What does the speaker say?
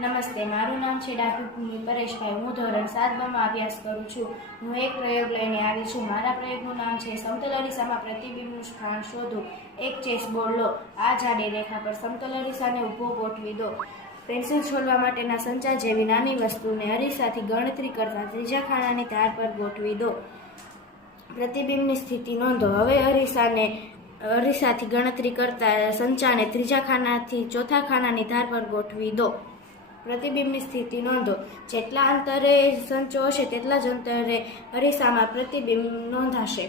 નમસ્તે, મારું નામ છે ડાકુ ભૂમિ પરેશભાઈ. હું ધોરણ સાતમાં અભ્યાસ કરું છું. હું એક પ્રયોગ લઈને આવી છું. મારા પ્રયોગનું નામ છે સમતલ અરીસામાં પ્રતિબિંબનું સ્થાન શોધો. એક ચેસ બોર્ડ લો. આ જાડી રેખા પર સમતલ અરીસાને ઊભો ગોઠવી દો. પેન્સિલ છોડવા માટેના સંચા જેવી નાની વસ્તુને અરીસાથી ગણતરી કરતા ત્રીજા ખાનાની ધાર પર ગોઠવી દો. પ્રતિબિંબની સ્થિતિ નોંધો. હવે અરીસાને, અરીસાથી ગણતરી કરતા સંચાને ત્રીજા ખાનાથી ચોથા ખાનાની ધાર પર ગોઠવી દો. પ્રતિબિંબની સ્થિતિ નોંધો. જેટલા અંતરે સંચો હશે તેટલા જ અંતરે અરીસામાં પ્રતિબિંબ નોંધાશે.